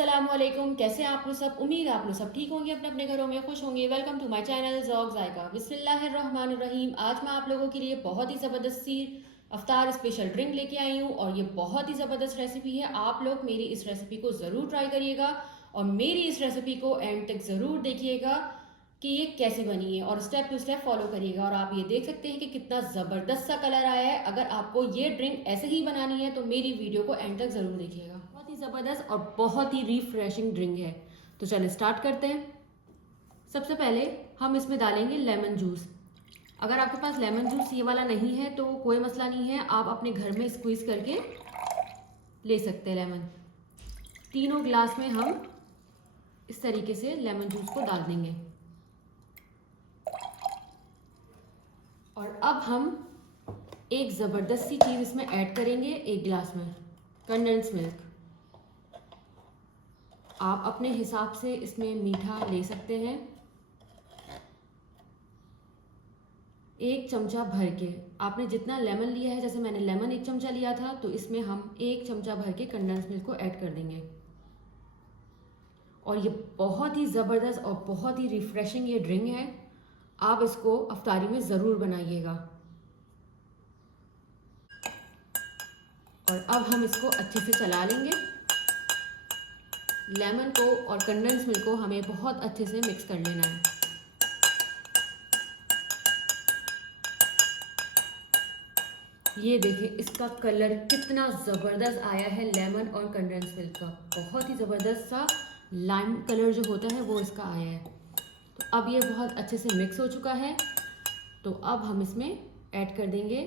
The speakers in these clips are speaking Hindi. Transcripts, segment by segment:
अस्सलामुअलैकुम। कैसे हैं आप लोग सब? उम्मीद है आप लोग सब ठीक होंगे, अपने अपने घरों में खुश होंगे। Welcome to my channel Zauq Zaiqa. बिस्मिल्लाहिर्रहमानिर्रहीम। आज मैं आप लोगों के लिए बहुत ही ज़बरदस्त सी अफ्तार स्पेशल ड्रिंक लेके आई हूँ और ये बहुत ही ज़बरदस्त रेसिपी है। आप लोग मेरी इस रेसिपी को ज़रूर ट्राई करिएगा और मेरी इस रेसिपी को एंड तक ज़रूर देखिएगा कि ये कैसे बनी है और स्टेप टू स्टेप फॉलो करिएगा। और आप ये देख सकते हैं कि कितना ज़बरदस्त सा कलर आया है। अगर आपको ये ड्रिंक ऐसे ही बनानी है तो मेरी वीडियो को एंड तक ज़रूर देखिएगा। बहुत ही ज़बरदस्त और बहुत ही रिफ्रेशिंग ड्रिंक है। तो चलिए स्टार्ट करते हैं। सबसे पहले हम इसमें डालेंगे लेमन जूस। अगर आपके पास लेमन जूस ये वाला नहीं है तो कोई मसला नहीं है, आप अपने घर में स्क्वीज़ करके ले सकते हैं लेमन। तीनों ग्लास में हम इस तरीके से लेमन जूस को डाल देंगे। और अब हम एक ज़बरदस्त सी चीज़ इसमें ऐड करेंगे, एक गिलास में कंडेंस मिल्क। आप अपने हिसाब से इसमें मीठा ले सकते हैं। एक चमचा भर के, आपने जितना लेमन लिया है, जैसे मैंने लेमन एक चमचा लिया था, तो इसमें हम एक चमचा भर के कंडेंस मिल्क को ऐड कर देंगे। और ये बहुत ही ज़बरदस्त और बहुत ही रिफ्रेशिंग ये ड्रिंक है। आप इसको अफ्तारी में ज़रूर बनाइएगा। और अब हम इसको अच्छे से चला लेंगे। लेमन को और कंडेंस मिल्क को हमें बहुत अच्छे से मिक्स कर लेना है। ये देखिए इसका कलर कितना ज़बरदस्त आया है लेमन और कंडेंस मिल्क का। बहुत ही ज़बरदस्त सा लाइम कलर जो होता है वो इसका आया है। तो अब ये बहुत अच्छे से मिक्स हो चुका है। तो अब हम इसमें ऐड कर देंगे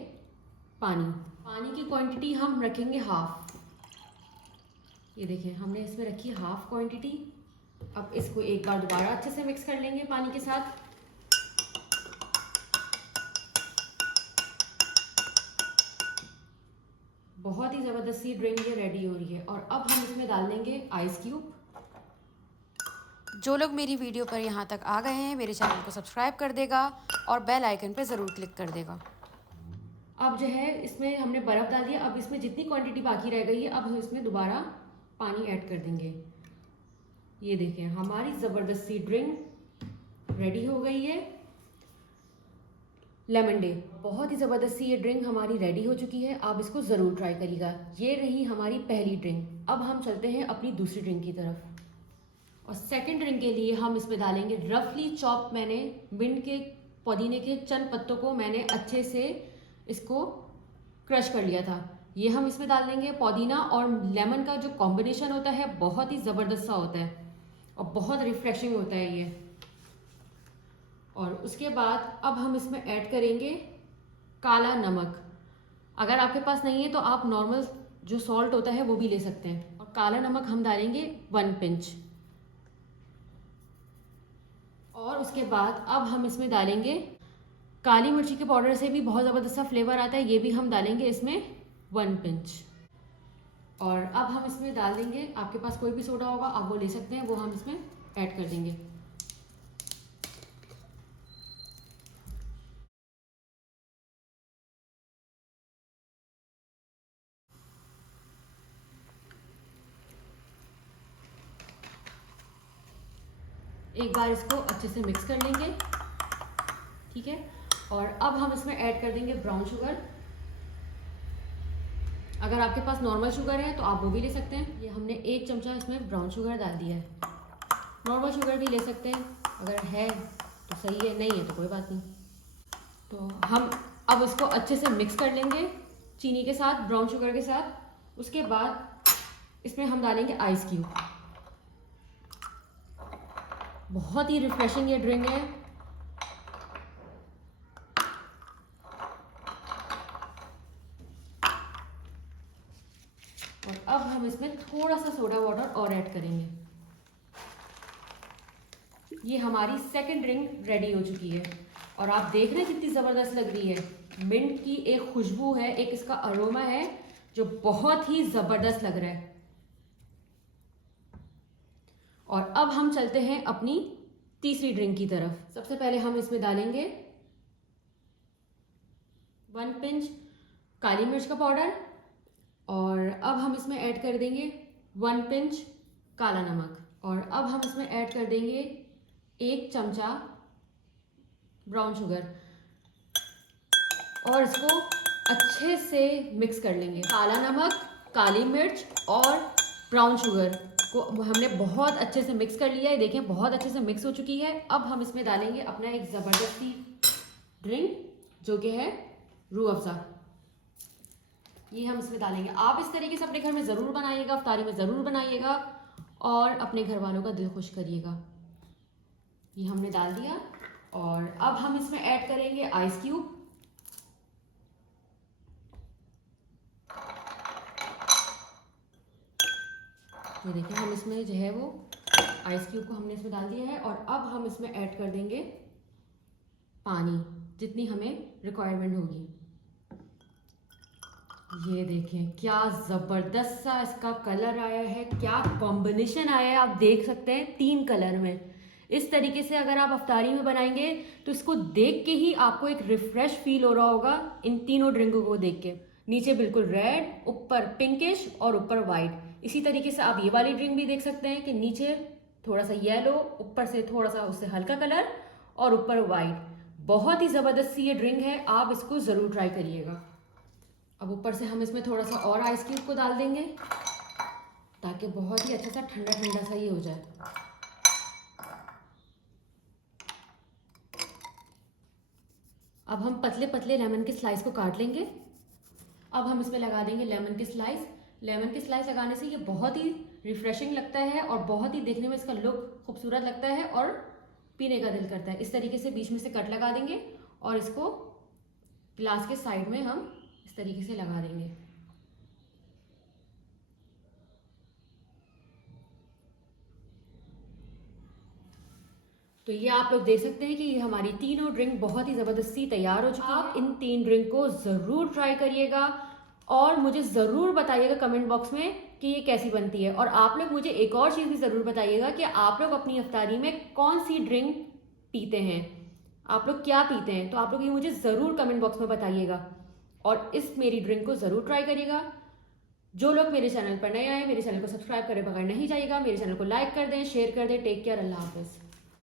पानी। पानी की क्वांटिटी हम रखेंगे हाफ। ये देखिए हमने इसमें रखी हाफ क्वांटिटी। अब इसको एक बार दोबारा अच्छे से मिक्स कर लेंगे पानी के साथ। बहुत ही ज़बरदस्त सी ड्रिंक ये रेडी हो रही है। और अब हम इसमें डाल देंगे आइस क्यूब। जो लोग मेरी वीडियो पर यहाँ तक आ गए हैं मेरे चैनल को सब्सक्राइब कर देगा और बेल आइकन पर ज़रूर क्लिक कर देगा। अब जो है इसमें हमने बर्फ़ डाल दिया। अब इसमें जितनी क्वांटिटी बाकी रह गई है अब हम इसमें दोबारा पानी ऐड कर देंगे। ये देखें हमारी ज़बरदस्त सी ड्रिंक रेडी हो गई है। लेमन डे, बहुत ही ज़बरदस्त सी ये ड्रिंक हमारी रेडी हो चुकी है। आप इसको ज़रूर ट्राई करिएगा। ये रही हमारी पहली ड्रिंक। अब हम चलते हैं अपनी दूसरी ड्रिंक की तरफ। और सेकंड ड्रिंक के लिए हम इसमें डालेंगे रफली चॉप, मैंने मिंट के पुदीने के चंद पत्तों को मैंने अच्छे से इसको क्रश कर लिया था। ये हम इसमें डाल देंगे। पुदीना और लेमन का जो कॉम्बिनेशन होता है बहुत ही ज़बरदस्त सा होता है और बहुत रिफ्रेशिंग होता है ये। और उसके बाद अब हम इसमें ऐड करेंगे काला नमक। अगर आपके पास नहीं है तो आप नॉर्मल जो सॉल्ट होता है वो भी ले सकते हैं। और काला नमक हम डालेंगे 1 पिंच। और उसके बाद अब हम इसमें डालेंगे काली मिर्ची के पाउडर से भी बहुत ज़बरदस्त सा फ्लेवर आता है, ये भी हम डालेंगे इसमें 1 पिंच। और अब हम इसमें डाल देंगे, आपके पास कोई भी सोडा होगा आप वो ले सकते हैं, वो हम इसमें ऐड कर देंगे। एक बार इसको अच्छे से मिक्स कर लेंगे, ठीक है। और अब हम इसमें ऐड कर देंगे ब्राउन शुगर। अगर आपके पास नॉर्मल शुगर है तो आप वो भी ले सकते हैं। ये हमने 1 चमचा इसमें ब्राउन शुगर डाल दिया है। नॉर्मल शुगर भी ले सकते हैं, अगर है तो सही है, नहीं है तो कोई बात नहीं। तो हम अब इसको अच्छे से मिक्स कर लेंगे चीनी के साथ, ब्राउन शुगर के साथ। उसके बाद इसमें हम डालेंगे आइस क्यूब। बहुत ही रिफ्रेशिंग ये ड्रिंक है। और अब हम इसमें थोड़ा सा सोडा वाटर और ऐड करेंगे। ये हमारी सेकंड ड्रिंक रेडी हो चुकी है और आप देख रहे हैं कितनी ज़बरदस्त लग रही है। मिंट की एक खुशबू है, एक इसका अरोमा है जो बहुत ही ज़बरदस्त लग रहा है। और अब हम चलते हैं अपनी तीसरी ड्रिंक की तरफ। सबसे पहले हम इसमें डालेंगे 1 पिंच काली मिर्च का पाउडर। और अब हम इसमें ऐड कर देंगे 1 पिंच काला नमक, और अब हम इसमें ऐड कर देंगे 1 चमचा ब्राउन शुगर और इसको अच्छे से मिक्स कर लेंगे। काला नमक, काली मिर्च और ब्राउन शुगर को हमने बहुत अच्छे से मिक्स कर लिया है। देखें बहुत अच्छे से मिक्स हो चुकी है। अब हम इसमें डालेंगे अपना एक ज़बरदस्ती ड्रिंक जो कि है रूह अफ़ज़ा। ये हम इसमें डालेंगे। आप इस तरीके से अपने घर में ज़रूर बनाइएगा, इफ्तारी में ज़रूर बनाइएगा और अपने घर वालों का दिल खुश करिएगा। ये हमने डाल दिया और अब हम इसमें ऐड करेंगे आइस क्यूब। ये देखिए हम इसमें जो है वो आइस क्यूब को हमने इसमें डाल दिया है और अब हम इसमें ऐड कर देंगे पानी जितनी हमें रिक्वायरमेंट होगी। ये देखें क्या ज़बरदस्त सा इसका कलर आया है, क्या कॉम्बिनेशन आया है। आप देख सकते हैं 3 कलर में। इस तरीके से अगर आप अफ्तारी में बनाएंगे तो इसको देख के ही आपको एक रिफ्रेश फील हो रहा होगा इन तीनों ड्रिंकों को देख के। नीचे बिल्कुल रेड, ऊपर पिंकिश और ऊपर वाइट। इसी तरीके से आप ये वाली ड्रिंक भी देख सकते हैं कि नीचे थोड़ा सा येलो, ऊपर से थोड़ा सा उससे हल्का कलर और ऊपर वाइट। बहुत ही ज़बरदस्त सी ये ड्रिंक है, आप इसको ज़रूर ट्राई करिएगा। अब ऊपर से हम इसमें थोड़ा सा और आइस क्यूब को डाल देंगे ताकि बहुत ही अच्छा सा ठंडा ठंडा सा ये हो जाए। अब हम पतले पतले लेमन के स्लाइस को काट लेंगे। अब हम इसमें लगा देंगे लेमन की स्लाइस। लेमन की स्लाइस लगाने से ये बहुत ही रिफ्रेशिंग लगता है और बहुत ही देखने में इसका लुक खूबसूरत लगता है और पीने का दिल करता है। इस तरीके से बीच में से कट लगा देंगे और इसको ग्लास के साइड में हम इस तरीके से लगा देंगे। तो ये आप लोग देख सकते हैं कि ये हमारी तीनों ड्रिंक बहुत ही ज़बरदस्ती तैयार हो चुकी है। आप इन 3 ड्रिंक को ज़रूर ट्राई करिएगा और मुझे ज़रूर बताइएगा कमेंट बॉक्स में कि ये कैसी बनती है। और आप लोग मुझे एक और चीज़ भी ज़रूर बताइएगा कि आप लोग अपनी इफ्तारी में कौन सी ड्रिंक पीते हैं, आप लोग क्या पीते हैं। तो आप लोग ये मुझे ज़रूर कमेंट बॉक्स में बताइएगा और इस मेरी ड्रिंक को ज़रूर ट्राई करिएगा। जो लोग मेरे चैनल पर नए आए, मेरे चैनल को सब्सक्राइब करे बगैर नहीं जाइएगा। मेरे चैनल को लाइक कर दें, शेयर कर दें। टेक केयर, अल्लाह हाफ़िज़।